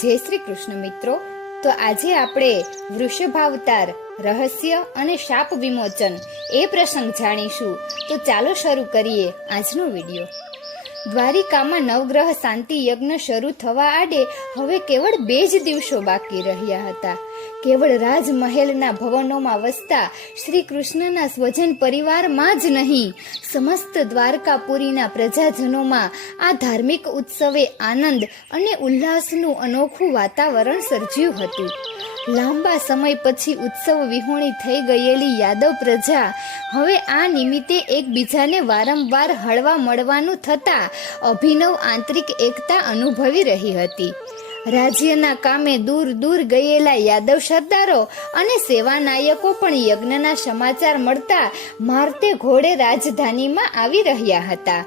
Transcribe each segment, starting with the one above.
જય શ્રી કૃષ્ણ મિત્રો. તો આજે આપણે વૃષભાવતાર રહસ્ય અને શાપ વિમોચન એ પ્રસંગ જાણીશું. તો ચાલો શરૂ કરીએ આજનો વિડીયો. દ્વારિકામાં નવગ્રહ શાંતિ યજ્ઞ શરૂ થવા આડે હવે કેવળ 2 જ દિવસો બાકી રહ્યા હતા. કેવળ રાજમહેલના ભવનોમાં વસતા શ્રી કૃષ્ણના સ્વજન પરિવારમાં જ નહીં, સમસ્ત દ્વારકાપુરીના પ્રજાજનોમાં આ ધાર્મિક ઉત્સવે આનંદ અને ઉલ્લાસનું અનોખું વાતાવરણ સર્જ્યું હતું. લાંબા સમય પછી ઉત્સવ વિહોણી થઈ ગયેલી યાદવ પ્રજા હવે આ નિમિત્તે એકબીજાને વારંવાર હળવા મળવાનું થતાં અભિનવ આંતરિક એકતા અનુભવી રહી હતી. રાજ્યના કામે દૂર દૂર ગયેલા યાદવ સરદારો અને સેવાનાયકો પણ યજ્ઞના સમાચાર મળતા મારતે ઘોડે રાજધાનીમાં આવી રહ્યા હતા.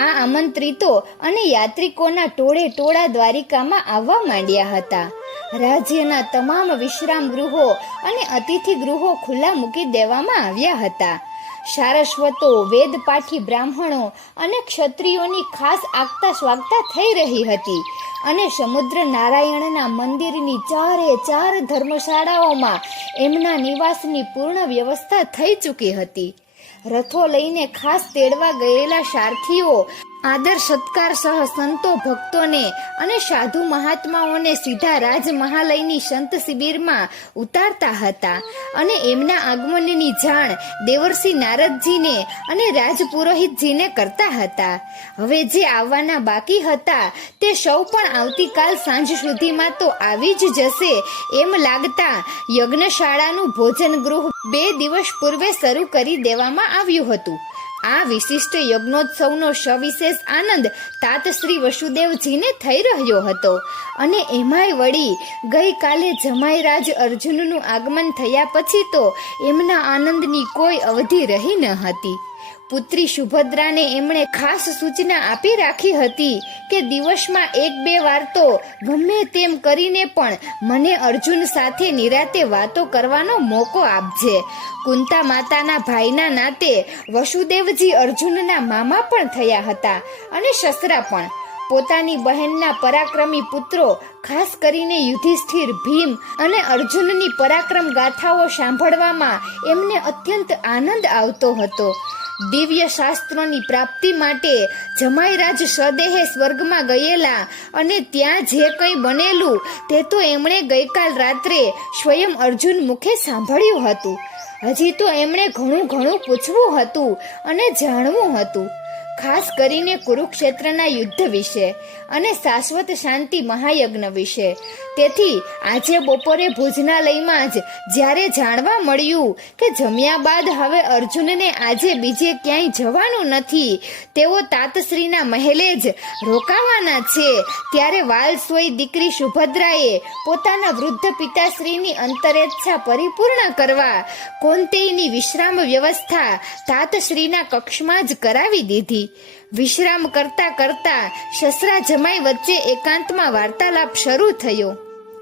આ આમંત્રિતો અને યાત્રિકોના ટોળે ટોળા દ્વારિકામાં આવવા માંડ્યા હતા. રાજ્યના તમામ વિશ્રામ ગૃહો અને અતિથિ ગૃહો ખુલ્લા મૂકી દેવામાં આવ્યા હતા. સારસ્વતો, વેદપાઠી બ્રાહ્મણો અને ક્ષત્રિયોની ખાસ આગતા સ્વાગતા થઈ રહી હતી અને સમુદ્ર નારાયણના મંદિરની 4 ધર્મશાળાઓમાં એમના નિવાસની પૂર્ણ વ્યવસ્થા થઈ ચૂકી હતી. રથો લઈને ખાસ તેડવા ગયેલા સારથીઓ આદર સત્કાર સહ સંતો, ભક્તોને અને સાધુ મહાત્માઓને સીધા રાજમહાલયની સંત શિબિરમાં ઉતારતા હતા અને એમના આગમનની જાણ દેવર્ષિ નારદજીને અને રાજપુરોહિતજીને કરતા હતા. હવે જે આવવાના બાકી હતા તે સૌ પણ આવતીકાલ સાંજ સુધીમાં તો આવી જ જશે એમ લાગતા યજ્ઞશાળાનું ભોજન ગૃહ 2 દિવસ પૂર્વે શરૂ કરી દેવામાં આવ્યું હતું. આ વિશિષ્ટ યજ્ઞોત્સવનો સવિશેષ આનંદ તાત શ્રી વસુદેવજીને થઈ રહ્યો હતો અને એમાંય વળી ગઈકાલે જમાઈરાજ અર્જુનનું આગમન થયા પછી તો એમના આનંદની કોઈ અવધિ રહી ન હતી. પુત્રી સુભદ્રાને એમણે ખાસ સૂચના આપી રાખી હતી કે દિવસમાં 1-2 વાર તો ગમે તેમ કરીને પણ મને અર્જુન સાથે નિરાતે વાતો કરવાનો મોકો આપજે. કુંતા માતાના ભાઈના નાતે વસુદેવજી અર્જુનના મામા પણ થયા હતા અને સસરા પણ. પોતાની બહેનના પરાક્રમી પુત્રો, ખાસ કરીને યુધિષ્ઠિર, ભીમ અને અર્જુનની પરાક્રમ ગાથાઓ સાંભળવામાં એમને અત્યંત આનંદ આવતો હતો. દિવ્ય શાસ્ત્રોની પ્રાપ્તિ માટે જમાઈરાજ સદેહે સ્વર્ગમાં ગયેલા અને ત્યાં જે કંઈ બનેલું તે તો એમણે ગઈકાલ રાત્રે સ્વયં અર્જુન મુખે સાંભળ્યું હતું. હજી તો એમણે ઘણું પૂછવું હતું અને જાણવું હતું, ખાસ કરીને કુરુક્ષેત્રના યુદ્ધ વિશે અને શાશ્વત શાંતિ મહાયજ્ઞ વિશે. તેથી આજે બપોરે ભોજનાલયમાં જ જ્યારે જાણવા મળ્યું કે જમ્યા બાદ હવે અર્જુનને આજે બીજે ક્યાંય જવાનું નથી, તેઓ તાતશ્રીના મહેલે જ રોકાવાના છે, ત્યારે વાલસોઈ દીકરી સુભદ્રાએ પોતાના વૃદ્ધ પિતાશ્રીની અંતરેચ્છા પરિપૂર્ણ કરવા કૌંતેયની વિશ્રામ વ્યવસ્થા તાતશ્રીના કક્ષમાં જ કરાવી દીધી. વિશ્રામ કરતા કરતા સસરા જમાઈ વચ્ચે એકાંતમાં વાર્તાલાપ શરૂ થયો.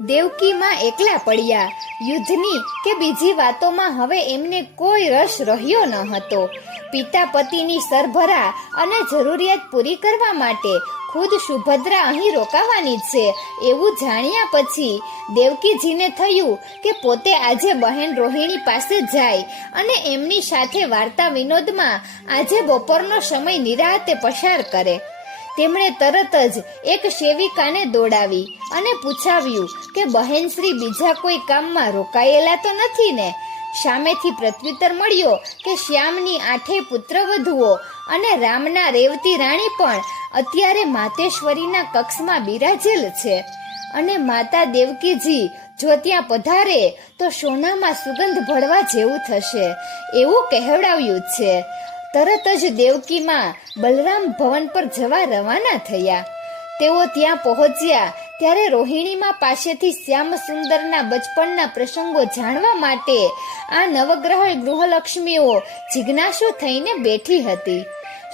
દેવકીમાં એકલા પડ્યા. યુદ્ધની કે બીજી વાતોમાં હવે એમને કોઈ રસ રહ્યો ન હતો. પિતા પતિની સરભરા અને જરૂરિયાત પૂરી કરવા માટે ખુદ સુભદ્રા અહીં રોકાવાની છે એવું જાણ્યા પછી દેવકીજીને થયું કે પોતે આજે બહેન રોહિણી પાસે જાય અને એમની સાથે વાર્તા વિનોદમાં આજે બપોરનો સમય નિરાંતે પસાર કરે. તેમણે તરત જ એક સેવિકાને દોડાવી અને પૂછાવ્યું કે બહેનશ્રી બીજા કોઈ કામમાં રોકાયેલા તો નથી ને? સામેથી પ્રત્યુત્તર મળ્યો કે શ્યામની 8 પુત્રવધુઓ અને રામના રેવતી રાણી પણ અત્યારે માતેશ્વરીના કક્ષમાં બિરાજેલ છે અને માતા દેવકીજી જો ત્યાં પધારે તો સોનામાં સુગંધ ભળવા જેવું થશે એવું કહેવડાવ્યું છે. તરત જ દેવકીમાં બલરામ ભવન પર જવા રવાના થયા. તેઓ ત્યાં પહોંચ્યા ત્યારે રોહિણીમાં પાસેથી શ્યામ સુંદરના બચપણના પ્રસંગો જાણવા માટે આ નવગ્રહ ગૃહલક્ષ્મીઓ જિજ્ઞાસુ થઈને બેઠી હતી.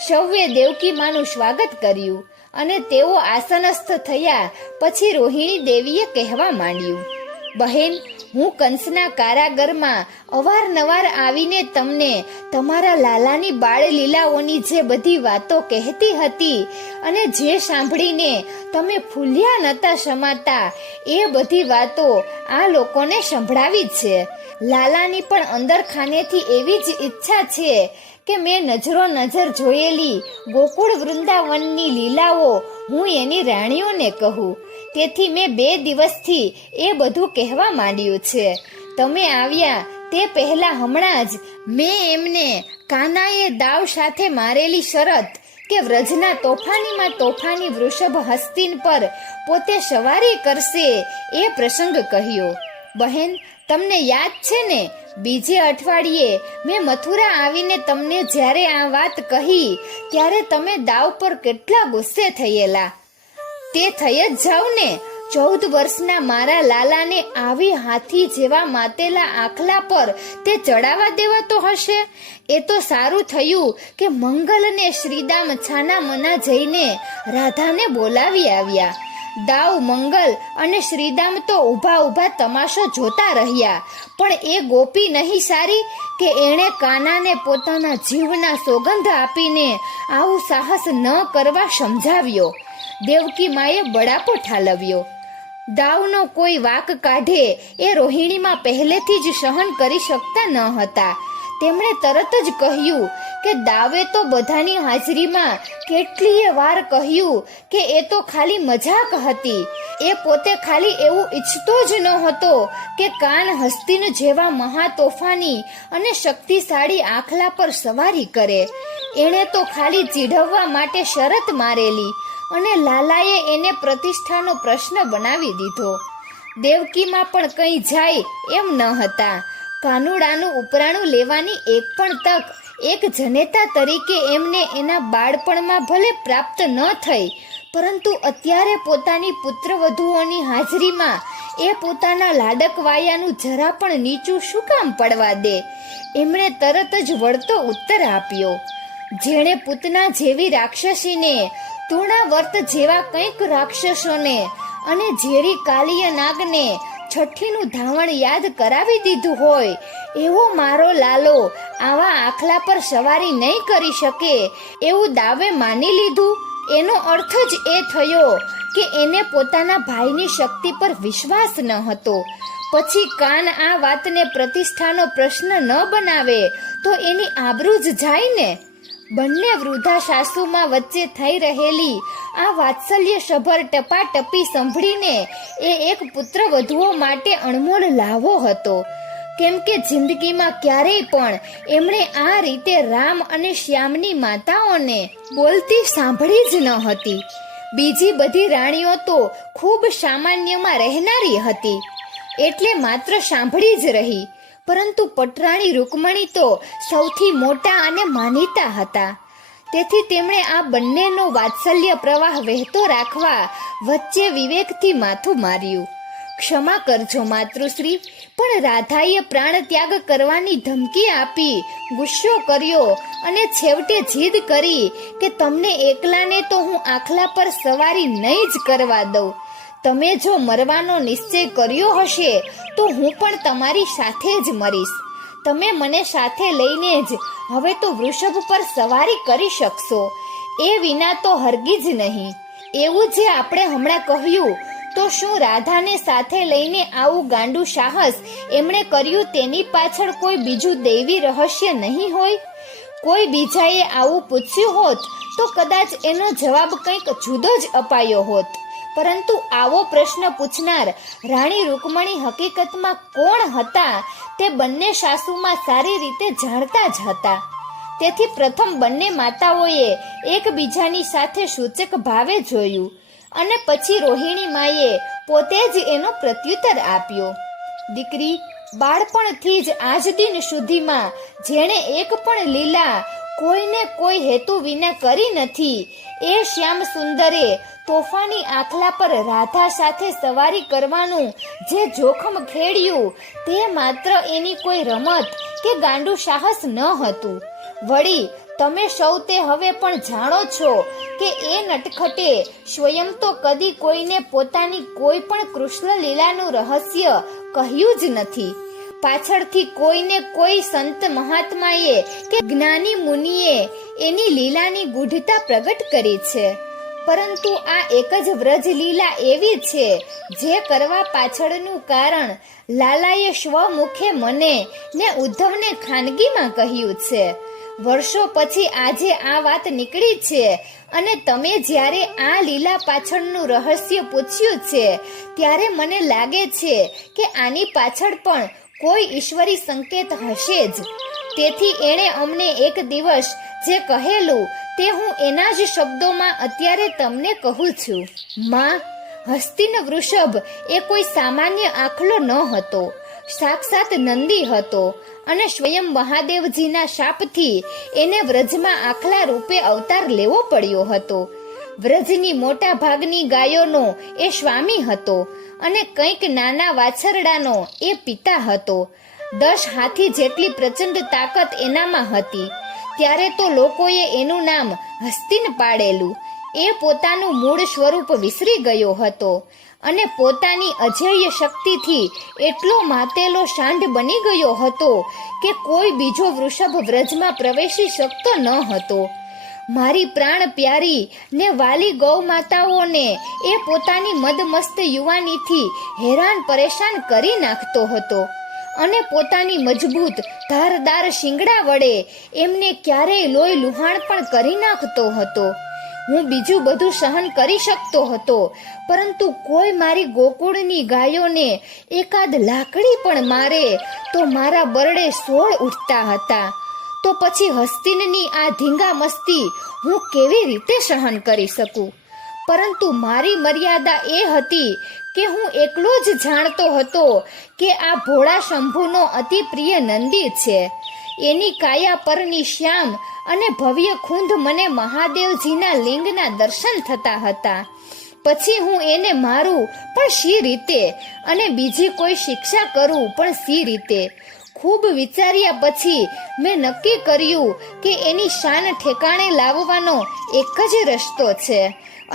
સૌએ દેવકીમાનું સ્વાગત કર્યું અને તેઓ આસનસ્થ થયા પછી રોહિણી દેવીએ કહેવા માંડ્યું, બહેન, હું કંસના કારાગરમાં અવારનવાર આવીને તમને તમારા લાલાની બાળ લીલાઓની જે બધી વાતો કહેતી હતી અને જે સાંભળીને તમે ફૂલ્યા નતા સમાતા એ બધી વાતો આ લોકોને સંભળાવી છે. લાલાની પણ અંદર ખાનેથી એવી જ ઈચ્છા છે કે મેં નજરો નજર જોયેલી ગોકુળ વૃંદાવનની લીલાઓ હું એની રાણીઓને કહું. તેથી મેં 2 દિવસથી એ બધું કહેવા માંડ્યું છે. તમે આવ્યા તે પહેલા હમણાં જ મેં એમને કાનાએ દાવ સાથે મારેલી શરત કે વ્રજના તોફાનીમાં તોફાની વૃષભ હસ્તિન પર પોતે સવારી કરશે એ પ્રસંગ કહ્યો. બહેન, તમને યાદ છે ને, બીજે અઠવાડિયે મેં મથુરા આવીને તમને જ્યારે આ વાત કહી ત્યારે તમે દાવ પર કેટલા ગુસ્સે થયેલા. તે થઈ જ જાવ ને. 14 વર્ષના મારા લાલાને આવી હાથી જેવા માતેલા આખલા પર તે ચડાવવા દેવાતો હશે? એ તો સારું થયું કે મંગલને શ્રીદામ છાના મના જઈને રાધાને બોલાવી આવ્યા. દાવ મંગલ અને શ્રીદામ તો ઊભા તમાશો જોતા રહ્યા, પણ એ ગોપી નહીં સારી કે એણે કાનાને પોતાના જીવના સોગંધ આપીને આવું સાહસ ન કરવા સમજાવ્યો. દેવકી માએ બળાપો ઠાલવ્યો. દાવનો કોઈ વાક કાઢે એ રોહિણીમાં પહેલેથી જ સહન કરી શકતા ન હતા. તેમણે તરત જ કહ્યું કે દાવે તો બધાની હાજરીમાં કેટલીય વાર કહ્યું કે એ તો ખાલી મજાક હતી. એ પોતે ખાલી એવું ઈચ્છતો જ નહોતો કે કાન હસ્તિન જેવા મહાતોફાની અને શક્તિશાળી આખલા પર સવારી કરે. એણે તો ખાલી ચીઢવવા માટે શરત મારેલી અને લાલાએ એને પ્રતિષ્ઠાનો પ્રશ્ન બનાવી દીધો. દેવકીમાં પણ કંઈ જાય એમ ન હતા. કાનુડાનું ઉપરાણું લેવાની એક પણ તક એક જનેતા તરીકે એમને એના બાળપણમાં ભલે પ્રાપ્ત ન થઈ, પરંતુ અત્યારે પોતાની પુત્રવધુઓની હાજરીમાં એ પોતાના લાડકવાયાનું જરા પણ નીચું શું કામ પડવા દે? એમણે તરત જ વળતો ઉત્તર આપ્યો. જેણે પૂતના જેવી રાક્ષસીને, તૃણાવર્ત જેવા કંઈક રાક્ષસોને અને ઝેરી કાલિય નાગને છઠ્ઠીનું ધાવણ યાદ કરાવી દીધું હોય એવો મારો લાલો આવા આખલા પર સવારી નહીં કરી શકે એવું દાવે માની લીધું. એનો અર્થ જ એ થયો કે એને પોતાના ભાઈની શક્તિ પર વિશ્વાસ ન હતો. પછી કાન આ વાતને પ્રતિષ્ઠાનો પ્રશ્ન ન બનાવે તો એની આબરૂ જ જાય ને. બંને વૃદ્ધા સાસુમાં વચ્ચે થઈ રહેલી આ વાત્સલ્ય સભર ટપાટપી સાંભળીને એ એક પુત્ર વધુઓ માટે અણમોલ લાવો હતો. કેમ કે જિંદગીમાં ક્યારેય પણ એમણે આ રીતે રામ અને શ્યામની માતાઓને બોલતી સાંભળી જ ન હતી. બીજી બધી રાણીઓ તો ખૂબ સામાન્યમાં રહેનારી હતી એટલે માત્ર સાંભળી જ રહી, પરંતુ પટરાણી રૂકમણી તો સૌથી મોટા અને માનીતા હતા. તેથી તેમણે આ બંનેનો વાત્સલ્ય પ્રવાહ વહેતો રાખવા વચ્ચે વિવેકથી માથું માર્યું. ક્ષમા કરજો માતૃશ્રી, પણ રાધાએ પ્રાણ ત્યાગ કરવાની ધમકી આપી, ગુસ્સો કર્યો અને છેવટે જીદ કરી કે તમને એકલાને તો હું આખલા પર સવારી નહીં જ કરવા દઉં. તમે જો મરવાનો નિશ્ચય કર્યો હશે તો હું પણ તમારી સાથે જ મરીશ. તમે મને સાથે લઈને જ હવે તો વૃષભ પર સવારી કરી શકશો, એ વિના તો હરગીજ નહીં. એવું જે આપણે હમણાં કહ્યું, તો શું રાધાને સાથે લઈને આવું ગાંડું સાહસ એમણે કર્યું તેની પાછળ કોઈ બીજું દૈવી રહસ્ય નહીં હોય? કોઈ બીજાએ આવું પૂછ્યું હોત તો કદાચ એનો જવાબ કંઈક જુદો જ અપાયો હોત, પરંતુ આવો પ્રશ્ન પૂછનાર રાણી રૂકમણી હકીકતમાં કોણ હતા તે બંને સાસુમાં સારી રીતે જાણતા જ હતા. તેથી પ્રથમ બંને માતાઓએ એકબીજાની સાથે સૂચક ભાવે જોયું અને પછી રોહિણી માએ પોતે જ એનો પ્રત્યુત્તર આપ્યો. દીકરી, બાળપણથી જ આજ દિન સુધીમાં જેણે એક પણ લીલા કોઈને કોઈ હેતુ વિના કરી નથી, એ શ્યામ સુંદરે તોફાની આખલા પર રાધા સાથે સવારી કરવાનું જે જોખમ ખેડ્યું તે માત્ર એની કોઈ રમત કે ગાંડું સાહસ ન હતું. વળી તમે સૌ તે હવે પણ જાણો છો કે કે એ નટખટે સ્વયં તો કદી કોઈને પોતાની કોઈ પણ કૃષ્ણ લીલાનું રહસ્ય કહ્યું જ નથી. પાછળથી કોઈને કોઈ સંત મહાત્માએ કે જ્ઞાની મુનિએ એની લીલાની ગૂઢતા પ્રગટ કરી છે. પરંતુ આ એક જ વ્રજ લીલા એવી છે જે કરવા પાછળનું કારણ લાલાએ સ્વમુખે મને ને ઉદ્ધવને ખાનગીમાં કહ્યું છે. વર્ષો પછી આજે આ વાત નીકળી છે અને તમે જ્યારે આ લીલા પાછળનું રહસ્ય પૂછ્યું છે ત્યારે મને લાગે છે કે આની પાછળ પણ કોઈ ઈશ્વરી સંકેત હશે જ. તેથી એણે અમને એક દિવસ જે કહેલું તે હું એના જ શબ્દોમાં અત્યારે તમને કહું છું. માં, હસ્તિન વૃષભ એ કોઈ સામાન્ય આખલો ન હતો, સાક્ષાત નંદી હતો અને સ્વયં મહાદેવજીના શાપથી એને વ્રજમાં આખલા રૂપે અવતાર લેવો પડ્યો હતો. વ્રજની મોટા ભાગની ગાયોનો એ સ્વામી હતો અને કંઈક નાના વાછરડાનો એ પિતા હતો. 10 હાથી જેટલી પ્રચંડ તાકાત એનામાં હતી. ત્યારે તો લોકોએ એનું નામ હસ્તિન પાડેલું. એ પોતાનું મૂળ સ્વરૂપ વિસરી ગયો હતો અને પોતાની અજેય શક્તિથી એટલો માતેલો શાંઢ બની ગયો હતો કે કોઈ બીજો વૃષભ વ્રજમાં પ્રવેશી શકતો ન હતો. મારી પ્રાણ પ્યારી ને વાલી ગૌ માતાઓને એ પોતાની મદમસ્ત યુવાનીથી હેરાન પરેશાન કરી નાખતો હતો અને પોતાની મજબૂત ધારદાર શિંગડા વડે એમને ક્યારેય લોહી લુહાણ પણ કરી નાખતો હતો. હું બીજું બધું સહન કરી શકતો હતો, પરંતુ કોઈ મારી ગોકુળની ગાયોને એકાદ લાકડી પણ મારે તો મારા બરડે સોળ ઉઠતા હતા. તો પછી હસ્તિનની આ ધીંગા મસ્તી હું કેવી રીતે સહન કરી શકું? પરંતુ મારી મર્યાદા એ હતી કે હું એકલો જ જાણતો હતો કે આ ભોળા શંભુનો અતિ પ્રિય નંદી છે. એની કાયા પરની શ્યામ અને ભવ્ય ખૂંધ મને મહાદેવજીના લિંગના દર્શન થતા હતા. પછી હું એને મારું પણ શી રીતે અને બીજી કોઈ શિક્ષા કરું પણ શી રીતે? ખૂબ વિચાર્યા પછી મેં નક્કી કર્યું કે એની શાન ઠેકાણે લાવવાનો એક જ રસ્તો છે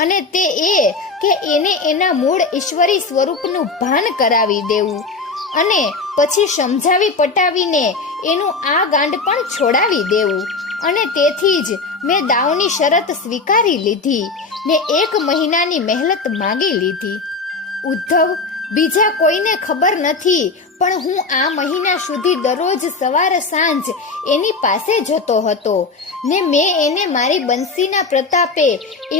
અને તે એ કે એને એના મૂળ ઈશ્વરી સ્વરૂપનું ભાન કરાવી દેવું અને પછી સમજાવી પટાવીને એનું આ ગાંડ પણ છોડાવી દેવું. અને તેથી જ મેં દાવની શરત સ્વીકારી લીધી ને 1 મહિનાની મહેલત માંગી લીધી. ઉદ્ધવ, બીજા કોઈને ખબર નથી, પણ હું આ મહિના સુધી દરરોજ સવાર સાંજ એની પાસે જતો હતો ને મેં એને મારી બંસીના પ્રતાપે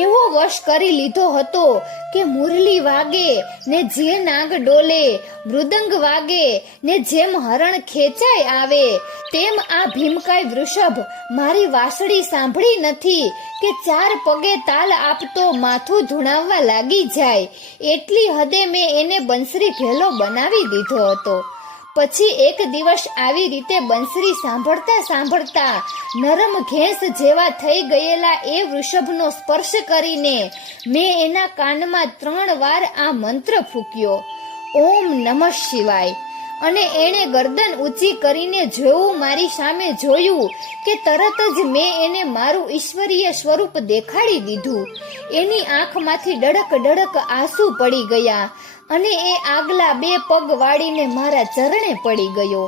એવો વશ કરી લીધો હતો કે મુરલી વાગે ને જે નાગ ડોલે, મૃદંગ વાગે ને જેમ હરણ ખેંચાઈ આવે તેમ આ ભીમકાય વૃષભ મારી વાસળી સાંભળી નથી કે 4 પગે તાલ આપતો માથું ધૂણાવવા લાગી જાય. એટલી હદે મેં એને બંસરી ઘેલો બનાવી દીધો હતો. પછી એક દિવસ આવી રીતે બંસરી સાંભળતા સાંભળતા નરમ ઘેંસ જેવા થઈ ગયેલા એ વૃષભનો સ્પર્શ કરીને મેં એના કાનમાં 3 વાર આ મંત્ર ફૂંક્યો, ઓમ નમઃ શિવાય. અને એણે ગરદન ઊંચી કરીને જેવું મારી સામે જોયું કે તરત જ મેં એને મારું ઈશ્વરીય સ્વરૂપ દેખાડી દીધું. એની આંખમાંથી ડડક ડડક આંસુ પડી ગયા અને એ આગલા 2 પગ વાળીને મારા ચરણે પડી ગયો.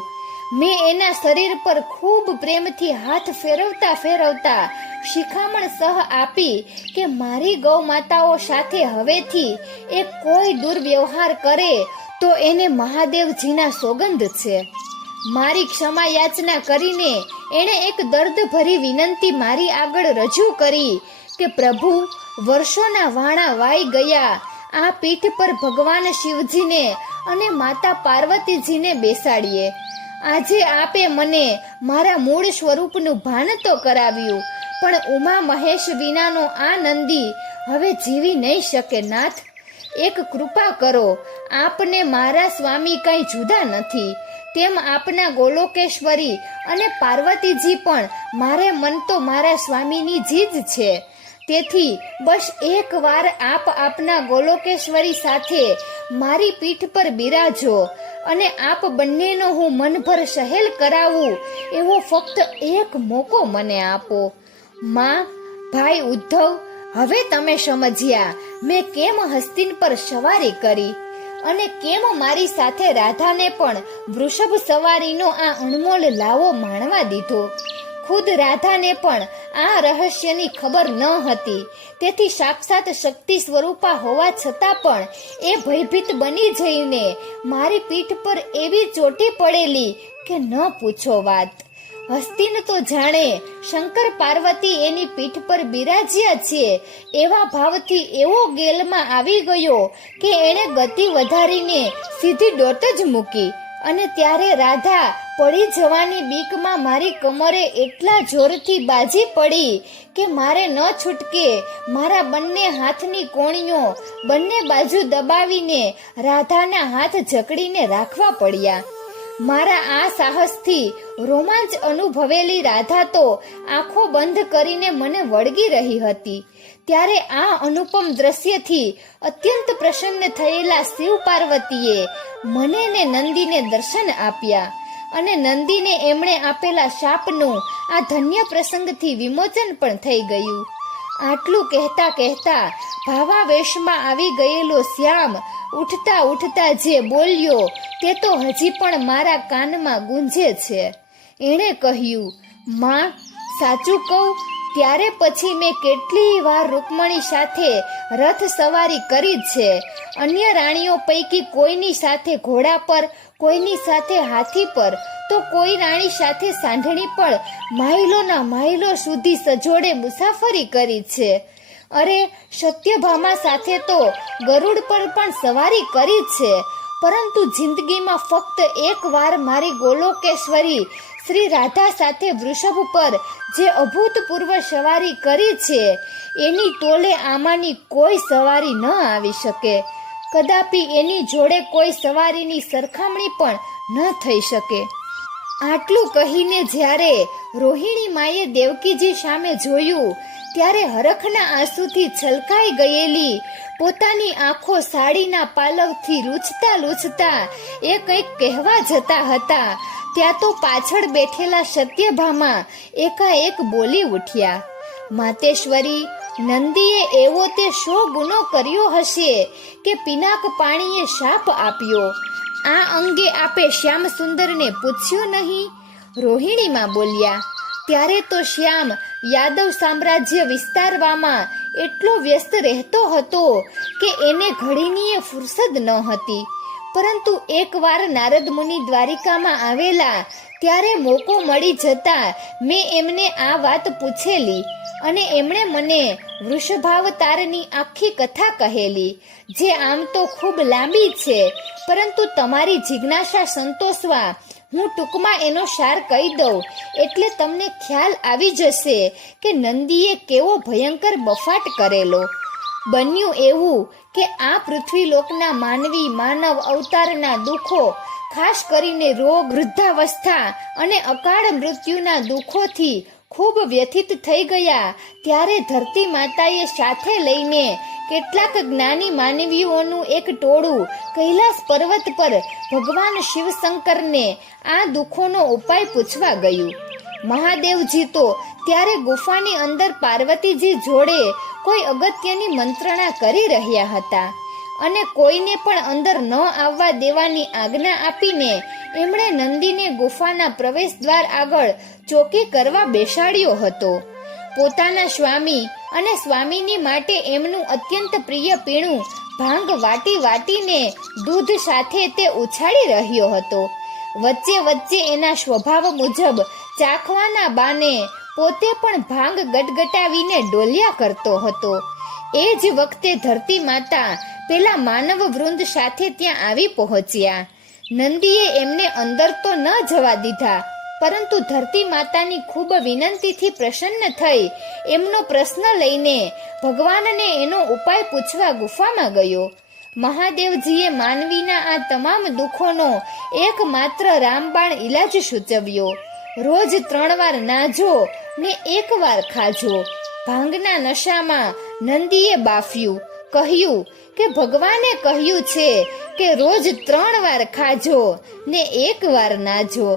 મેં એના શરીર પર ખૂબ પ્રેમથી હાથ ફેરવતા ફેરવતા શિખામણ સહ આપી કે મારી ગૌ માતાઓ સાથે હવેથી એ કોઈ દુર્વ્યવહાર કરે તો એને મહાદેવજીના સોગંદ છે. મારી ક્ષમા યાચના કરીને એણે એક દર્દભરી વિનંતી મારી આગળ રજૂ કરી કે પ્રભુ, વર્ષોના વાણા વાઈ ગયા. આ પીઠ પર ભગવાન શિવજીને અને માતા પાર્વતીજીને બેસાડીએ. આજે આપે મને મારા મૂળ સ્વરૂપનું ભાન તો કરાવ્યું, પણ ઉમા મહેશ વિનાનો આ નંદી હવે જીવી નહીં શકે. નાથ, એક કૃપા કરો. આપને મારા સ્વામી કંઈ જુદા નથી, તેમ આપના ગોલોકેશ્વરી અને પાર્વતીજી પણ મારે મન તો મારા સ્વામીની જ છે. તેથી બસ એક વાર આપ આપના ગોલોકેશ્વરી સાથે મારી પીઠ પર બિરાજો અને આપ બંનેનો હું મનભર સહેલ કરાવું એવો ફક્ત એક મોકો મને આપો. માં, ભાઈ ઉદ્ધવ હવે તમે સમજ્યા મેં કેમ હસ્તિન પર સવારી કરી અને કેમ મારી સાથે રાધાને પણ વૃષભ સવારીનો આ અણમોલ લાવો માણવા દીધો. ખુદ રાધાને પણ આ રહસ્યની ખબર ન હતી. તેથી સાક્ષાત શક્તિ સ્વરૂપા હોવા છતાં પણ એ ભયભીત બની જઈને મારી પીઠ પર એવી ચોટી પડેલી કે ન પૂછો વાત. હસ્તિન તો જાણે શંકર પાર્વતી એની પીઠ પર બિરાજ્યા છે એવા ભાવથી એવો ગેલમાં આવી ગયો કે એણે ગતિ વધારીને સીધી દોટ જ મૂકી. અને ત્યારે રાધા પડી જવાની બીકમાં મારી કમરે એટલા જોરથી બાજી પડી કે મારે ન છૂટકે મારા બંને હાથની કોણીઓ બંને બાજુ દબાવીને રાધાના હાથ જકડીને રાખવા પડ્યા. મારા આ સાહસથી રોમાંચ અનુભવેલી રાધા તો આંખો બંધ કરીને મને વળગી રહી હતી. ત્યારે આ અનુપમ દ્રશ્યથી અત્યંત પ્રસન્ન થયેલા શિવ પાર્વતીએ મને ને નંદીને દર્શન આપ્યા અને નંદીને એમણે આપેલા શાપનું આ ધન્ય પ્રસંગથી વિમોચન પણ થઈ ગયું. આટલું કહેતા કહેતા ભાવાવેશમાં આવી ગયેલો શ્યામ ઉઠતા ઉઠતા જે બોલ્યો તે તો હજી પણ મારા કાનમાં ગુંજે છે. એણે કહ્યું, માં, સાચું કહું, ત્યારે પછી મેં કેટલી વાર રૂકમણી સાથે રથ સવારી કરી છે. અન્ય રાણીઓ પૈકી કોઈની સાથે ઘોડા પર, કોઈની સાથે હાથી પર, તો કોઈ રાણી સાથે સાંઢણી પર માઇલોના માઇલો સુધી સજોડે મુસાફરી કરી છે. અરે, સત્યભામા સાથે તો ગરુડ પર પણ સવારી કરી છે. પરંતુ જિંદગીમાં ફક્ત એક વાર મારી ગોલોકેશ્વરી શ્રી રાધા સાથે વૃષભ પર જે અભૂતપૂર્વ સવારી કરી છે એની તોલે આમાંની કોઈ સવારી ન આવી શકે. કદાપી એની જોડે કોઈ સવારીની સરખામણી પણ ન થઈ શકે. આટલું કહીને જ્યારે રોહિણી માએ દેવકીજી સામે જોયું ત્યારે હરખના આંસુથી છલકાઈ ગયેલી પોતાની આંખો સાડીના પાલવથી લૂછતા લૂછતા એ કંઈક કહેવા જતા હતા ત્યાં તો પાછળ બેઠેલા સત્યભામા એકાએક બોલી ઉઠ્યા, માતેશ્વરી, નંદીએ એવો તે શો ગુનો કર્યો હશે કે પિનાક પાણીએ શાપ આપ્યો. આ અંગે આપે શ્યામ સુંદરને પૂછ્યું નહીં? રોહિણીમાં બોલ્યા. ત્યારે તો શ્યામ યાદવ સામ્રાજ્ય વિસ્તારવામાં એટલો વ્યસ્ત રહેતો હતો કે એને ઘડીનીએ ફુરસદ ન હતી. પરંતુ એકવાર નારદ મુનિ દ્વારિકામાં આવેલા ત્યારે મોકો મળી જતા મેં એમને આ વાત પૂછેલી અને એમણે મને વૃષભાવતારની આખી કથા કહેલી, જે આમ તો ખૂબ લાંબી છે, પરંતુ તમારી જિજ્ઞાસા સંતોષવા હું ટૂંકમાં એનો સાર કહી દઉં એટલે તમને ખ્યાલ આવી જશે કે નંદીએ કેવો ભયંકર બફાટ કરેલો. બન્યું એવું કે આ પૃથ્વીલોકના માનવ અવતારના દુઃખો, ખાસ કરીને રોગ, વૃદ્ધાવસ્થા અને અકાળ મૃત્યુના દુઃખોથી ખૂબ વ્યથિત થઈ ગયા. ત્યારે ધરતી માતાએ સાથે લઈને કેટલાક જ્ઞાની માનવીઓનું એક ટોળું કૈલાસ પર્વત પર ભગવાન શિવશંકરને આ દુઃખોનો ઉપાય પૂછવા ગયું. મહાદેવજી તો ત્યારે ગુફાની અંદર પાર્વતીજી જોડે કોઈ અગત્યની મંત્રણા કરી રહ્યા હતા અને કોઈને પણ અંદર ન આવવા દેવાની આજ્ઞા આપીને એમણે નંદીને ગુફાના પ્રવેશ દ્વાર આગળ ચોકી કરવા બેસાડ્યો હતો. પોતાના સ્વામી અને સ્વામીની માટે એમનું અત્યંત પ્રિય પીણું ભાંગ વાટી વાટીને દૂધ સાથે તે ઉછાળી રહ્યો હતો. વચ્ચે વચ્ચે એના સ્વભાવ મુજબ ચાખવાના બાને પોતે પણ ભાંગ ગટગટાવીને ડોલ્યા કરતો હતો. એ જ વખતે ધરતી માતા પેલા માનવ વૃંદ સાથે ત્યાં આવી પહોંચ્યા. નંદીએ એમને અંદર તો ન જવા દીધા, પરંતુ ધરતી માતાની ખૂબ વિનંતીથી પ્રસન્ન થઈ એમનો પ્રશ્ન લઈને ભગવાનને એનો ઉપાય પૂછવા ગુફામાં ગયો. મહાદેવજીએ માનવીના આ તમામ દુઃખોનો એકમાત્ર રામબાણ ઈલાજ સૂચવ્યો. રોજ 3 વાર નાજો ને 1 વાર ખાજો. ભાંગના નશામાં નંદીએ બાફ્યું. કહ્યું કે ભગવાને કહ્યું છે કે રોજ 3 વાર ખાજો ને 1 વાર નાજો.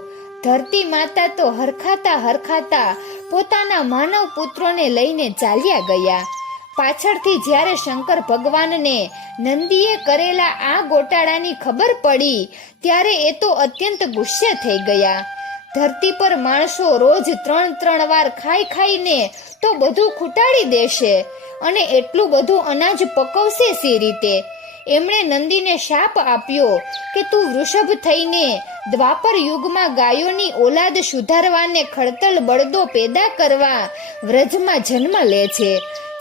ધરતી માતા તો હરખાતા હરખાતા પોતાના માનવ પુત્રોને લઈને ચાલ્યા ગયા. પાછળથી જ્યારે શંકર ભગવાનને નંદીએ કરેલા આ ગોટાળાની ખબર પડી ત્યારે એ તો અત્યંત ગુસ્સે થઈ ગયા. ધરતી પર માણસો રોજ 3-3 વાર ખાઈને તો બધું ખૂટાડી દેશે અને એટલું બધું અનાજ પકવશે સી રીતે? એમણે નંદીને શાપ આપ્યો કે તું વૃષભ થઈને દ્વાપર યુગમાં ગાયોની ઓલાદ સુધારવાને ખડતલ બળદો પેદા કરવા વ્રજમાં જન્મ લે છે,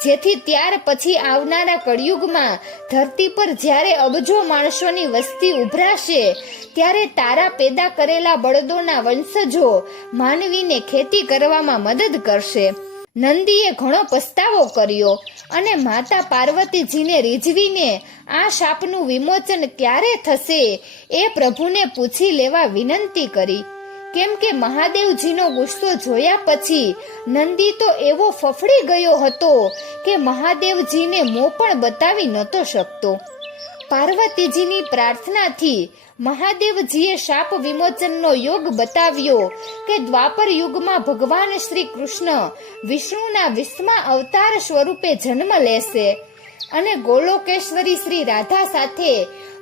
જેથી ત્યાર પછી આવનારા કળિયુગમાં ધરતી પર જ્યારે અબજો માણસોની વસ્તી ઉભરાશે ત્યારે તારા પેદા કરેલા બળદોના વંશજો માનવીને ખેતી કરવામાં મદદ કરશે. નંદીએ ઘણો પસ્તાવો કર્યો અને માતા પાર્વતીજીને રીઝવીને આ શાપનું વિમોચન ક્યારે થશે એ પ્રભુને પૂછી લેવા વિનંતી કરી. કેમ કે મહાદેવજીનો ગુસ્સો જોયા પછી નંદી તો એવો ફફડી ગયો હતો કે મહાદેવજીને મોં પણ બતાવી નહોતો શકતો. પાર્વતીજીની પ્રાર્થનાથી મહાદેવજીએ શાપ વિમોચનનો યોગ બતાવ્યો કે દ્વાપર યુગમાં ભગવાન શ્રી કૃષ્ણ વિષ્ણુના 20મા અવતાર સ્વરૂપે જન્મ લેશે અને ગોલોકેશ્વરી શ્રી રાધા સાથે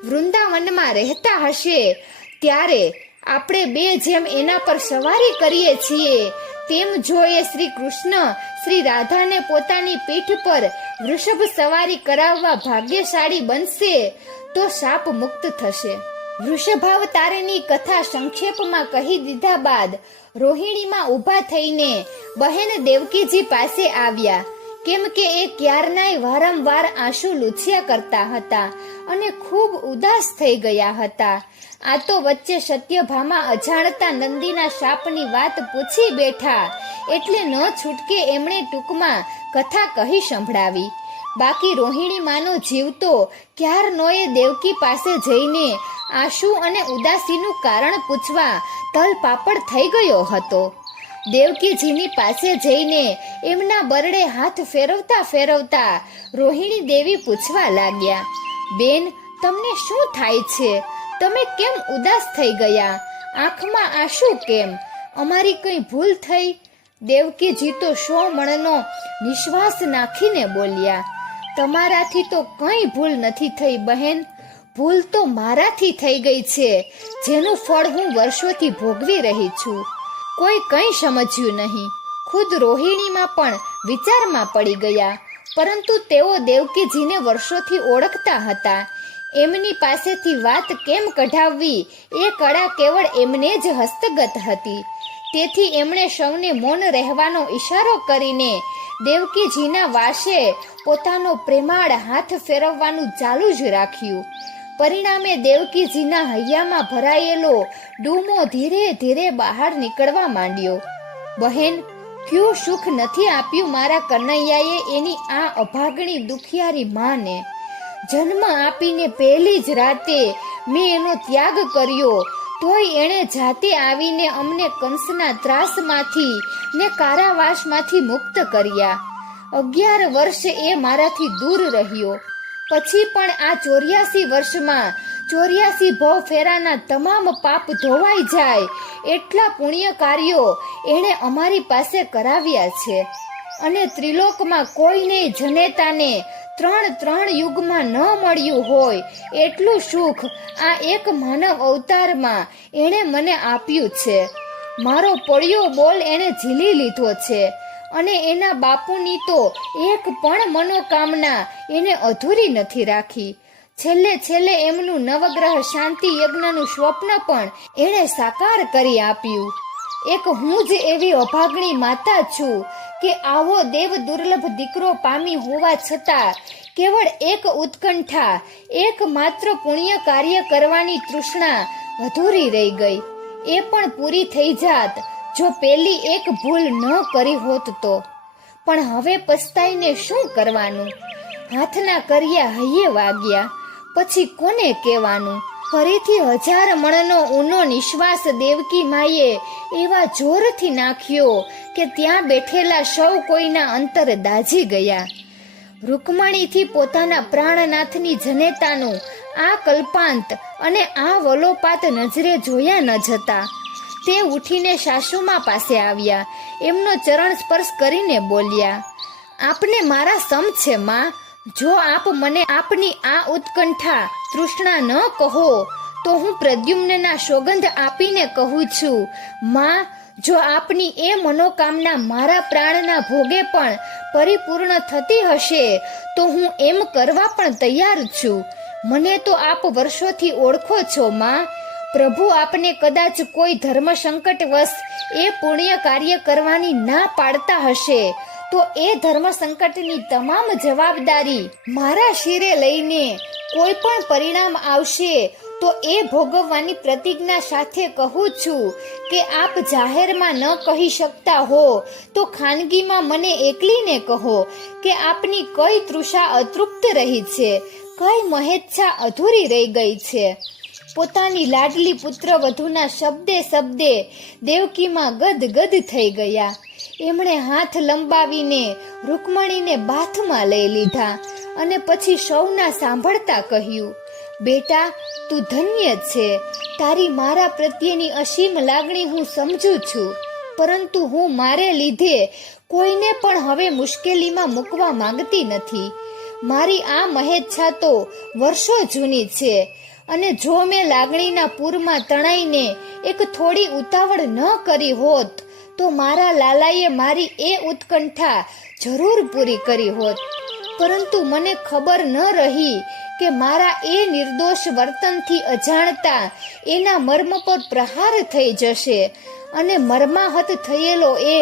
વૃંદાવનમાં રહેતા હશે. ત્યારે આપણે બે જેમ એના પર સવારી કરીએ છીએ તેમ જો એ શ્રી કૃષ્ણ શ્રી રાધાને પોતાની પીઠ પર વૃષભ સવારી કરાવવા ભાગ્યશાળી બનશે તો શાપ મુક્ત થશે. વૃષભાવતારની કથા સંક્ષેપમાં કહી દીધા બાદ રોહિણીમાં ઊભા થઈને બહેન દેવકીજી પાસે આવ્યા. કેમ કે એ ક્યારનાય વારંવાર આંસુ લૂછ્યા કરતા હતા અને ખૂબ ઉદાસ થઈ ગયા હતા. આ તો વચ્ચે સત્યભામા અજાણતા નંદીના શાપની વાત પૂછી બેઠા એટલે ન છૂટકે એમણે ટૂંકમાં કથા કહી સંભળાવી. બાકી રોહિણી માનો જીવ તો ક્યારનોએ દેવકી પાસે જઈને આંસુ અને ઉદાસીનું કારણ પૂછવા તલપાપડ થઈ ગયો હતો. દેવકીજીની પાસે જઈને એમના બરડે હાથ ફેરવતા રોહિણી દેવી પૂછવા લાગ્યા, બેન તમને શું થાય છે? તમે કેમ ઉદાસ થઈ ગયા? આંખમાં આંસુ કેમ? અમારી કઈ ભૂલ થઈ? દેવકીજી તો 100 મણનો નિશ્વાસ નાખીને બોલ્યા, તમારાથી તો કઈ ભૂલ નથી થઈ બહેન. ભૂલ તો મારાથી થઈ ગઈ છે, જેનું ફળ હું વર્ષોથી ભોગવી રહી છું. કોઈ કંઈ સમજ્યું નહીં. ખુદ રોહિણીમાં પણ વિચારમાં પડી ગયા. પરંતુ તેઓ દેવકીજીને વર્ષોથી ઓળખતા હતા. એમની પાસેથી વાત કેમ કઢાવવી એ કળા કેવળ એમને જ હસ્તગત હતી. તેથી એમણે સૌને મૌન રહેવાનો ઈશારો કરીને દેવકીજીના વાસે પોતાનો પ્રેમાળ હાથ ફેરવવાનું ચાલુ જ રાખ્યું. પરિણામે દેવકીજીના હૈયામાં ભરાયેલો ડૂમો ધીરે ધીરે બહાર નીકળવા માંડ્યો. બહેન, ક્યું સુખ નથી આપ્યું મારા કનૈયાએ એની આ અભાગણી દુખિયારી માને. જન્મ આપીને પહેલી જ રાતે મેં એનો ત્યાગ કર્યો, તોય એણે જાતે આવીને અમને કંસના ત્રાસમાંથી ને કારાવાસમાંથી મુક્ત કર્યા. 11 વર્ષ એ મારાથી દૂર રહ્યો. પછી પણ આ 84 વર્ષમાં 84 ભવ ફેરાના તમામ પાપ ધોવાઈ જાય એટલા પુણ્ય કાર્યો એણે અમારી પાસે કરાવ્યા છે. અને ત્રિલોકમાં કોઈને જનેતાને 3 યુગમાં ન મળ્યું હોય એટલું સુખ આ એક માનવ અવતારમાં એણે મને આપ્યું છે. મારો પડ્યો બોલ એણે ઝીલી લીધો છે અને એના બાપુની તો એક પણ મનોકામના એને અધૂરી નથી રાખી. છેલ્લે એમનું નવગ્રહ શાંતિ યજ્ઞનું સ્વપ્ન પણ એણે સાકાર કરી આપ્યું. એક હું જ એવી અભાગણી માતા છું કે આવો દેવ દુર્લભ દીકરો પામી હોવા છતાં કેવળ એક ઉત્કંઠા, એક માત્ર પુણ્ય કાર્ય કરવાની તૃષ્ણા અધૂરી રહી ગઈ. એ પણ પૂરી થઈ જાત જો પેલી એક ભૂલ ન કરી હોત તો. પણ હવે પસ્તાઈને શું કરવાનું? હાથના કર્યા હૈયે વાગ્યા, પછી કોને કહેવાનું? ફરીથી 1000 મણનો ઊનો નિશ્વાસ દેવકી માએ એવા જોરથી નાખ્યો કે ત્યાં બેઠેલા સૌ કોઈના અંતર દાઝી ગયા. રૂકમણીથી પોતાના પ્રાણનાથની જનેતાનું આ કલ્પાંત અને આ વલોપાત નજરે જોયા ન જતા. તે ઉઠીને સાસુમા પાસે આવ્યા. એમનો ચરણ સ્પર્શ કરીને બોલ્યા, આપને મારા સમ છે માં. જો આપ મને આપની આ ઉત્કંઠા તૃષ્ણા ન કહો તો હું પ્રદ્યુમ્નના સોગંધ આપીને કહું છું માં, જો આપની એ મનોકામના મારા પ્રાણના ભોગે પણ પરિપૂર્ણ થતી હશે તો હું એમ કરવા પણ તૈયાર છું. મને તો આપ વર્ષોથી ઓળખો છો માં. પ્રભુ આપને કદાચ કોઈ ધર્મ સંકટવશ એ પુણ્ય કાર્ય કરવાની ના પાડતા હશે તો એ ધર્મ સંકટની તમામ જવાબદારી મારા શિરે લઈને કોઈ પણ પરિણામ આવશે તો એ ભોગવવાની પ્રતિજ્ઞા સાથે કહું છું કે આપ જાહેરમાં ન કહી શકતા હો તો ખાનગીમાં મને એકલીને કહો કે આપની કઈ તૃષા અતૃપ્ત રહી છે, કઈ મહેચ્છા અધૂરી રહી ગઈ છે. પોતાની લાડલી પુત્ર વધુના શબ્દે શબ્દે દેવકીમાં ગદગદ થઈ ગયા. એમણે હાથ લંબાવીને રૂકમણીને બાથમાં લઈ લીધા અને પછી સૌના સાંભળતા કહ્યું, બેટા તું ધન્ય છે. તારી મારા પ્રત્યેની અસીમ લાગણી હું સમજુ છું, પરંતુ હું મારે લીધે કોઈને પણ હવે મુશ્કેલીમાં મૂકવા માંગતી નથી. મારી આ મહેચ્છા તો વર્ષો જૂની છે અને જો મેં લાગણીના પૂરમાં તણાઈને એક થોડી ઉતાવળ ન કરી હોત તો મારા લાલાએ મારી એ ઉત્કંઠા જરૂર પૂરી કરી હોત. પરંતુ મને ખબર ન રહી કે મારા એ નિર્દોષ વર્તનથી અજાણતા એના મર્મ પર પ્રહાર થઈ જશે અને મર્માહત થયેલો એ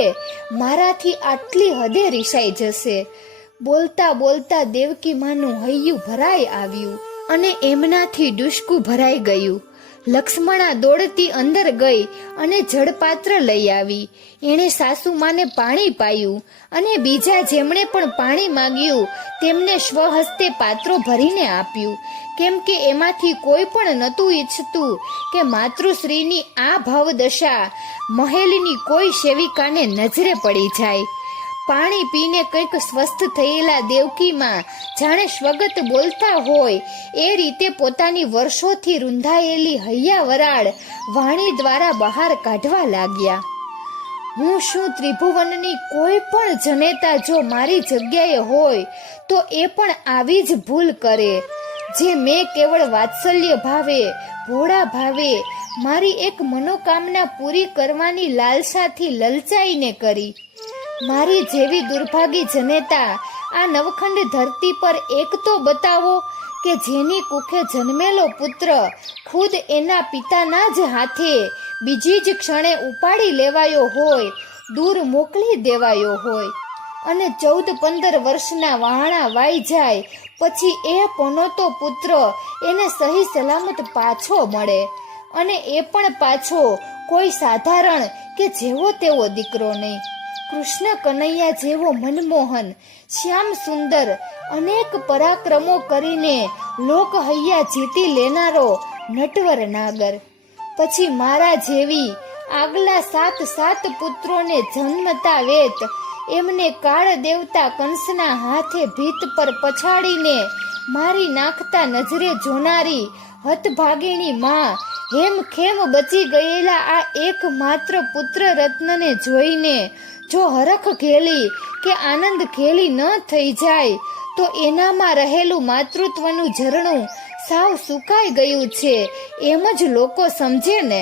મારાથી આટલી હદે રિસાઈ જશે. બોલતા બોલતા દેવકી માનું હૈયું ભરાઈ આવ્યું અને એમનાથી ડુસકું ભરાઈ ગયું. લક્ષ્મણા દોડતી અંદર ગઈ અને જળપાત્ર લઈ આવી. એણે સાસુમાને પાણી પાયું અને બીજા જેમણે પણ પાણી માંગ્યું તેમને સ્વહસ્તે પાત્રો ભરીને આપ્યું, કેમ કે એમાંથી કોઈ પણ નહોતું ઈચ્છતું કે માતૃશ્રીની આ ભાવદશા મહેલની કોઈ સેવિકાને નજરે પડી જાય. પાણી પીને કંઈક સ્વસ્થ થયેલા દેવકીમાં જાણે સ્વગત બોલતા હોય એ રીતે પોતાની વર્ષોથી રૂંધાયેલી હૈયા વરાળ વાણી દ્વારા બહાર કાઢવા લાગ્યા. હું શું ત્રિભુવનની કોઈ પણ જનેતા જો મારી જગ્યાએ હોય તો એ પણ આવી જ ભૂલ કરે જે મેં કેવળ વાત્સલ્ય ભાવે ભોળા ભાવે મારી એક મનોકામના પૂરી કરવાની લાલસાથી લલચાઈને કરી. મારી જેવી દુર્ભાગી જનેતા આ નવખંડ ધરતી પર એક તો બતાવો કે જેની કુખે જન્મેલો પુત્ર ખુદ એના પિતાના જ હાથે બીજી જ ક્ષણે ઉપાડી લેવાયો હોય, દૂર મોકલી દેવાયો હોય અને 14-15 વર્ષના વહાણા વાઈ જાય પછી એ પોનોતો પુત્ર એને સહી સલામત પાછો મળે અને એ પણ પાછો કોઈ સાધારણ કે જેવો તેવો દીકરો નહીં. કૃષ્ણ કનૈયા જેવો મનમોહન શ્યામ સુંદર અનેક પરાક્રમો કરીને લોક હૈયા જીતી લેનારો નટવર નાગર. પછી મારા જેવી આગલા 7 પુત્રોને જન્મતા વેત એમને કાળ દેવતા કંસના હાથે ભીત પર પછાડીને મારી નાખતા નજરે જોનારી હતભાગીણી માં હેમખેમ બચી ગયેલા આ એકમાત્ર પુત્ર રત્નને જોઈને જો હરખ ઘેલી કે આનંદ ઘેલી ન થઈ જાય તો એનામાં રહેલું માતૃત્વનું ઝરણું સાવ સુકાઈ ગયું છે એમ જ લોકો સમજે ને.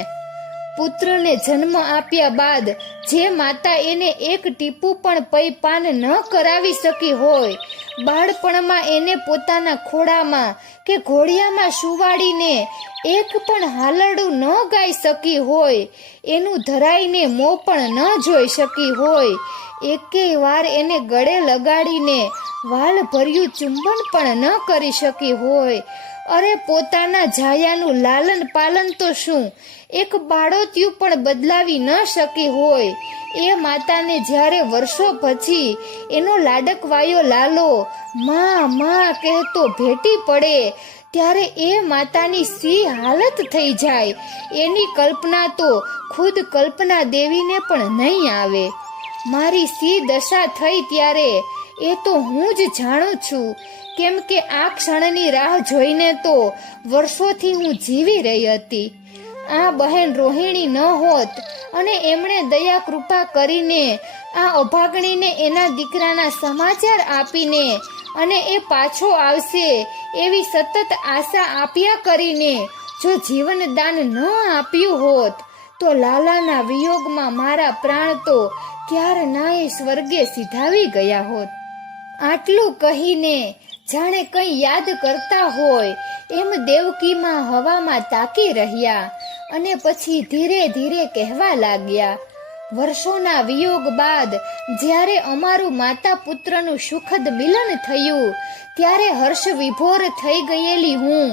પુત્રને જન્મ આપ્યા બાદ જે માતા એને એક ટીપું પણ પૈપાન ન કરાવી શકી હોય, બાળપણમાં એને પોતાના ખોળામાં કે ઘોડિયામાં સુવાડીને એક પણ હાલરડું ન ગાઈ શકી હોય, એનું ધરાઈને મોં પણ ન જોઈ શકી હોય, એકેય વાર એને ગળે લગાડીને વાલ ભર્યું ચુંબન પણ ન કરી શકી હોય, અરે પોતાના જાયાનું લાલન પાલન તો શું એક બાળોતિયું પણ બદલાવી ન શકી હોય, એ માતાને જ્યારે વર્ષો પછી એનો લાડકવાયો લાલો માં માં કહેતો ભેટી પડે ત્યારે એ માતાની સી હાલત થઈ જાય એની કલ્પના તો ખુદ કલ્પના દેવીને પણ નહીં આવે. મારી સી દશા થઈ ત્યારે એ તો હું જ જાણું છું, કેમ કે આ ક્ષણની રાહ જોઈને તો વર્ષોથી હું જીવી રહી હતી. આ બહેન રોહિણી ન હોત અને એમણે દયા કૃપા કરીને આ અભાગણીને એના દીકરાના સમાચાર આપીને અને એ પાછો આવશે એવી સતત આશા આપ્યા કરીને જો જીવનદાન ન આપ્યું હોત તો લાલાના વિયોગમાં મારા પ્રાણ તો ક્યારનાય સ્વર્ગે સિધાવી ગયા હોત. આટલું કહીને જાણે કંઈ યાદ કરતા હોય એમ દેવકીમાં હવામાં તાકી રહ્યા અને પછી ધીરે ધીરે કહેવા લાગ્યા, વર્ષોના વિયોગ બાદ જ્યારે અમારું માતા પુત્રનું સુખદ મિલન થયું ત્યારે હર્ષ વિભોર થઈ ગયેલી હું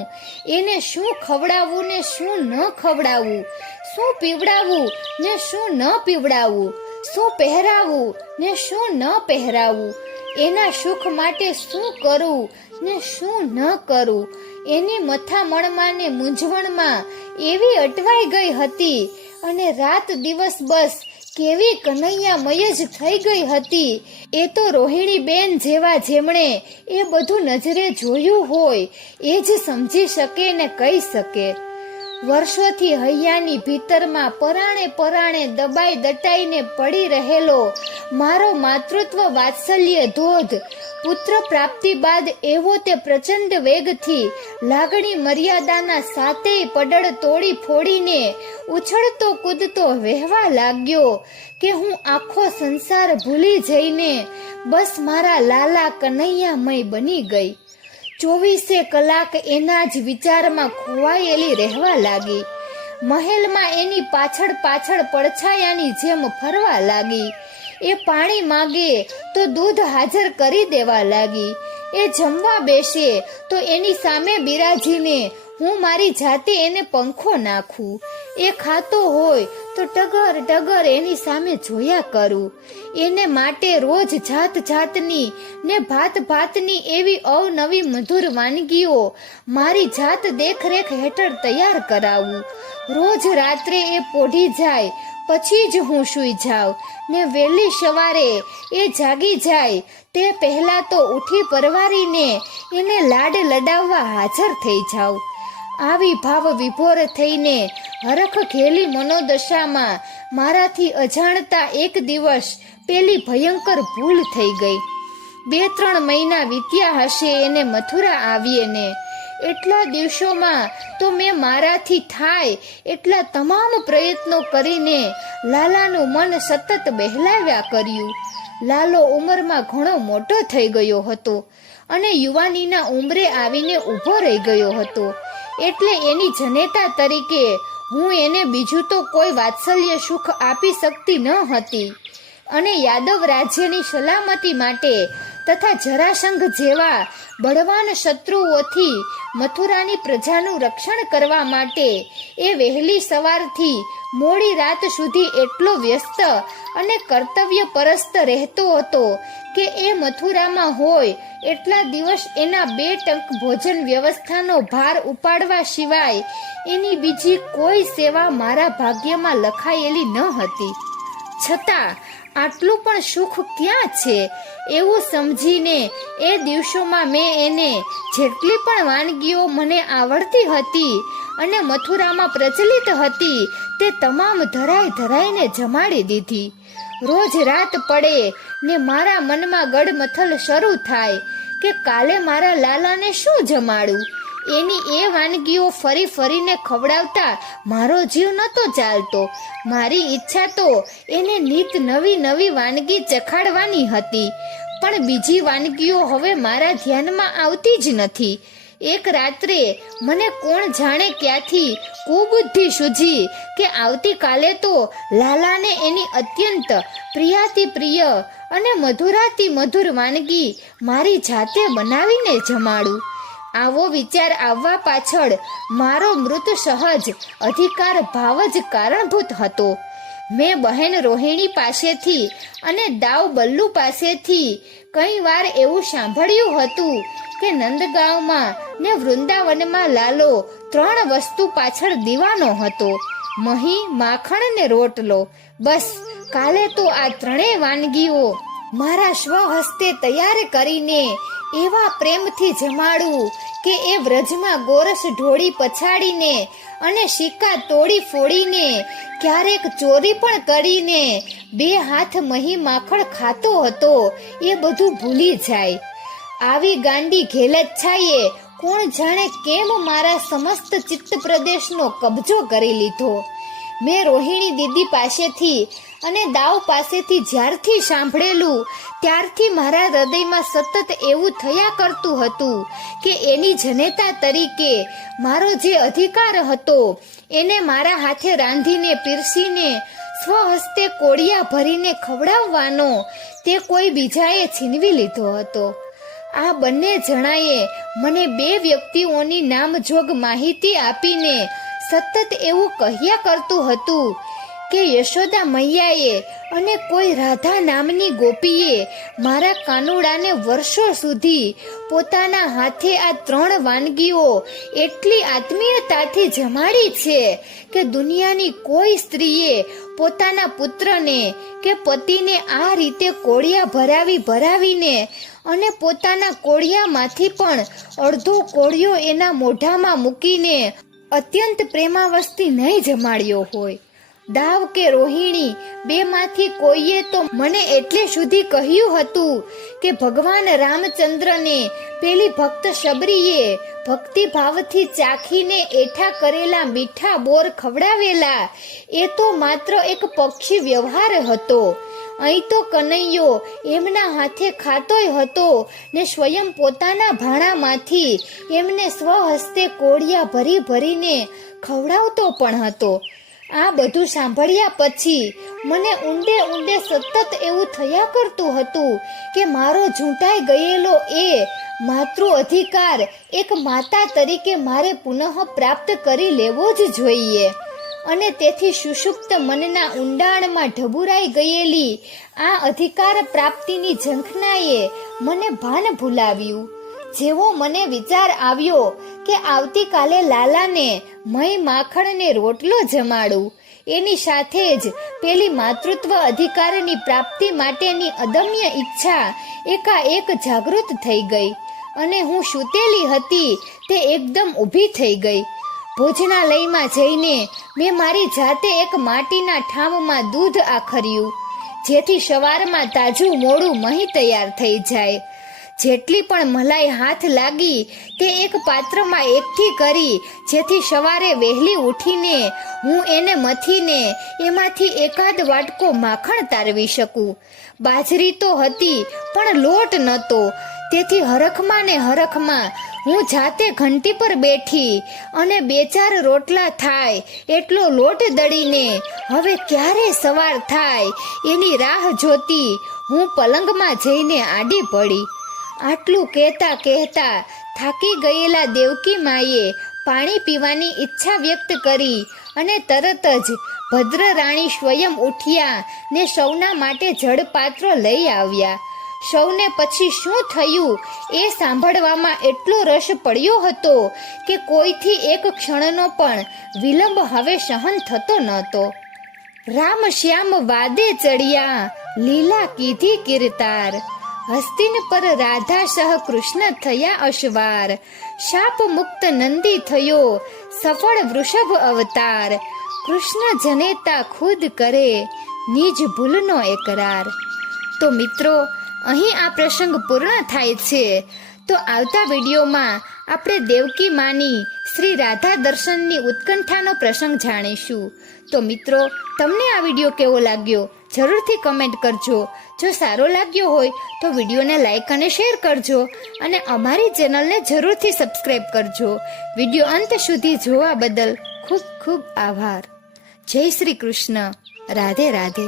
એને શું ખવડાવવું ને શું ન ખવડાવવું, શું પીવડાવવું ને શું ન પીવડાવવું, શું પહેરાવવું ને શું ન પહેરાવવું, એના સુખ માટે શું કરવું ને શું ન કરવું, એની મથામણમાં ને મૂંઝવણમાં એવી અટવાઈ ગઈ હતી અને રાત દિવસ બસ કેવી કનૈયામય જ થઈ ગઈ હતી. એ તો રોહિણીબેન જેવા જેમણે એ બધું નજરે જોયું હોય એ જ સમજી શકે ને કહી શકે. વર્ષોથી હૈયાની ભીતરમાં પરાણે પરાણે દબાઈ દટાઈને પડી રહેલો મારો માતૃત્વ વાત્સલ્ય ધોધ પુત્ર પ્રાપ્તિ બાદ એવો તે પ્રચંડ વેગથી લાગણી મર્યાદાના સાતેય પડળ તોડી ફોડીને ઉછળતો કૂદતો વહેવા લાગ્યો કે હું આખો સંસાર ભૂલી જઈને બસ મારા લાલા કનૈયામય બની ગઈ. 24 કલાક એના જ વિચારમાં ખોવાયેલી રહેવા લાગી. મહેલમાં એની પાછળ પાછળ પડછાયાની જેમ ફરવા લાગી. એ પાણી માંગે તો દૂધ હાજર કરી દેવા લાગી. એ જમવા બેસે તો એની સામે બિરાજીને હું મારી જાતે એને પંખો નાખું. એ ખાતો હોય તો ટગર ટગર એની સામે જોયા કરું. એને માટે રોજ જાત જાતની ને ભાત ભાતની એવી અવનવી મધુર વાનગીઓ મારી જાત દેખરેખ હેઠળ તૈયાર કરાવું. રોજ રાત્રે એ પોઢી જાય પછી જ હું સૂઈ જાઉં ને વહેલી સવારે એ જાગી જાય તે પહેલા તો ઉઠી પરવારીને એને લાડ લડાવવા હાજર થઈ જાઉં. આવી ભાવ વિભોર થઈને હરખ ઘેલી મનોદશામાં મારાથી અજાણતા એક દિવસ પેલી ભયંકર ભૂલ થઈ ગઈ. 2-3 મહિના વીત્યા હશે એને મથુરા આવીએ ને. એટલા દિવસોમાં તો મેં મારાથી થાય એટલા તમામ પ્રયત્નો કરીને લાલાનું મન સતત બહેલાવ્યા કર્યું. લાલો ઉંમરમાં ઘણો મોટો થઈ ગયો હતો અને યુવાનીના ઉંમરે આવીને ઊભો રહી ગયો હતો. એટલે એની જનેતા તરીકે હું એને બીજું તો કોઈ વાત્સલ્ય સુખ આપી શકતી ન હતી અને યાદવ રાજ્યની સલામતી માટે તથા જરાસંઘ જેવા બળવાન શત્રુઓથી મથુરાની પ્રજાનું રક્ષણ કરવા માટે એ વહેલી સવારથી મોડી રાત સુધી એટલો વ્યસ્ત અને કર્તવ્ય પરસ્ત રહેતો હતો કે એ મથુરામાં હોય એટલા દિવસ એના 2 ટંક ભોજન વ્યવસ્થાનો ભાર ઉપાડવા સિવાય એની બીજી કોઈ સેવા મારા ભાગ્યમાં લખાયેલી ન હતી. છતાં આટલું પણ સુખ ક્યાં છે એવું સમજીને એ દિવસોમાં મેં એને જેટલી પણ વાનગીઓ મને આવડતી હતી અને મથુરામાં પ્રચલિત હતી તે તમામ ધરાઈ ધરાઈને જમાડી દીધી. રોજ રાત પડે ને મારા મનમાં ગડમથલ શરૂ થાય કે કાલે મારા લાલાને શું જમાડું. એની એ વાનગીઓ ફરી ફરીને ખવડાવતા મારો જીવ નહોતો ચાલતો. મારી ઈચ્છા તો એને નિત નવી નવી વાનગી ચખાડવાની હતી, પણ બીજી વાનગીઓ હવે મારા ધ્યાનમાં આવતી જ નથી. એક રાત્રે મને કોણ જાણે ક્યાંથી કુબુદ્ધિ સૂજી કે આવતીકાલે તો લાલાને એની અત્યંત પ્રિયાતિ પ્રિય અને મધુરાતિ મધુર વાનગી મારી જાતે બનાવીને જમાડું. આવો વિચાર આવવા પાછળ મારો મૃત સહજ અધિકાર ભાવ જ કારણભૂત હતો. મેં બહેન રોહિણી પાસેથી અને દાવ બલ્લુ પાસેથી કઈ વાર એવું સાંભળ્યું હતું કે નંદગાંવમાં ને વૃંદાવનમાં લાલો 3 વસ્તુ પાછળ દીવાનો હતો: મહી, માખણ ને રોટલો. બસ કાલે તો આ 3 વાનગીઓ મારા સ્વહસ્તે તૈયાર કરીને એવા પ્રેમથી જમાડું કે એ વ્રજમાં ગોરસ ઢોળી પછાડીને અને સિક્કા તોડી ફોડીને ક્યારેક ચોરી પણ કરીને 2 હાથ મહી માખણ ખાતો હતો એ બધું ભૂલી જાય. આવી ગાંડી ઘેલચ્છાએ કોણ જાણે કેમ મારા સમસ્ત ચિત્ત પ્રદેશનો કબજો કરી લીધો. મેં રોહિણી દીદી પાસેથી અને દાવ પાસેથી જ્યારથી સાંભળેલું ત્યારથી મારા હૃદયમાં સતત એવું થયા કરતું હતું કે એની જનેતા તરીકે મારો જે અધિકાર હતો એને મારા હાથે રાંધીને પીરસીને સ્વહસ્તે કોળિયા ભરીને ખવડાવવાનો તે કોઈ બીજાએ છીનવી લીધો હતો. આ બંને જણાએ મને 2 વ્યક્તિઓની નામજોગ માહિતી આપીને સતત એવું કહ્યા કરતું હતું કે યશોદા મૈયાએ અને કોઈ રાધા નામની ગોપીએ મારા કાનુડાને વર્ષો સુધી પોતાના હાથે આ 3 વાનગીઓ એટલી આત્મીયતાથી જમાડી છે કે દુનિયાની કોઈ સ્ત્રીએ પોતાના પુત્રને કે પતિને આ રીતે કોળિયા ભરાવીને અને પોતાના કોળિયામાંથી પણ અડધો કોળિયો એના મોઢામાં મૂકીને અત્યંત પ્રેમાવસ્થી નહીં જમાડ્યો હોય. દાવ કે રોહિણી 2 માંથી કોઈએ તો મને એટલે સુધી કહ્યું હતું કે ભગવાન રામચંદ્રને પેલી ભક્ત શબરીએ ભક્તિભાવથી ચાખીને એઠા કરેલા મીઠા બોર ખવડાવેલા એ તો માત્ર એક પક્ષી વ્યવહાર હતો. અહીં તો કનૈયો એમના હાથે ખાતોય હતો ને સ્વયં પોતાના ભાણામાંથી એમને સ્વહસ્તે કોળિયા ભરીને ખવડાવતો પણ હતો. આ બધું સાંભળ્યા પછી મને ઊંડે સતત એવું થયા કરતું હતું કે મારો ઝૂંટાઈ ગયેલો એ માતૃ અધિકાર એક માતા તરીકે મારે પુનઃ પ્રાપ્ત કરી લેવો જ જોઈએ. અને તેથી સુષુપ્ત મનના ઊંડાણમાં ઢબુરાઈ ગયેલી આ અધિકાર પ્રાપ્તિની ઝંખનાએ મને ભાન ભૂલાવ્યું. જેવો મને વિચાર આવ્યો કે આવતીકાલે લાલાને મય માખણને રોટલો જમાડું, એની સાથે જ પેલી માતૃત્વ અધિકારની પ્રાપ્તિ માટેની અદમ્ય ઈચ્છા એકાએક જાગૃત થઈ ગઈ અને હું સૂતેલી હતી તે એકદમ ઊભી થઈ ગઈ. ભોજનાલયમાં જઈને મેં મારી જાતે એક માટીના ઠામમાં દૂધ આખર્યું, જેથી સવારમાં તાજું મોડું મહી તૈયાર થઈ જાય. જેટલી પણ મલાઈ હાથ લાગી તે એક પાત્રમાં એકઠી કરી, જેથી સવારે વહેલી ઉઠીને હું એને મથીને એમાંથી એકાદ વાટકો માખણ તારવી શકું. બાજરી તો હતી પણ લોટ નહોતો, તેથી હરખમાં ને હરખમાં હું જાતે ઘંટી પર બેઠી અને 2-4 રોટલા થાય એટલો લોટ દળીને હવે ક્યારે સવાર થાય એની રાહ જોતી હું પલંગમાં જઈને આડી પડી. આટલું કહેતા થાકી ગયેલા દેવકી માએ પાણી પીવાની ઈચ્છા વ્યક્ત કરી અને તરત જ ભદ્ર રાણી સ્વયં ઉઠ્યા ને સૌના માટે જળપાત્રો લઈ આવ્યા. સૌને પછી શું થયું એ સાંભળવામાં એટલો રસ પડ્યો હતો કે કોઈથી એક ક્ષણનો પણ વિલંબ હવે સહન થતો નહોતો. રામ શ્યામ વાદે ચડ્યા, લીલા કીધી કીર્તાર, હસ્તિન પર રાધા સહ કૃષ્ણ થયા અશ્વાર, શાપ મુક્ત નંદી થયો સફળ વૃષભ અવતાર, કૃષ્ણ જનેતા ખુદ કરે નિજ ભૂલનો એકરાર. તો મિત્રો, અહીં આ પ્રસંગ પૂર્ણ થાય છે. તો આવતા વિડીયોમાં આપણે દેવકી માની શ્રી રાધા દર્શનની ઉત્કંઠાનો પ્રસંગ જાણીશું. તો મિત્રો, તમને આ વિડીયો કેવો લાગ્યો જરૂરથી કમેન્ટ કરજો. જો સારો લાગ્યો હોય તો વિડીયોને લાઈક અને શેર કરજો અને અમારી ચેનલને જરૂરથી સબસ્ક્રાઈબ કરજો. વિડીયો અંત સુધી જોવા બદલ ખૂબ ખૂબ આભાર. જય શ્રી કૃષ્ણ. રાધે રાધે.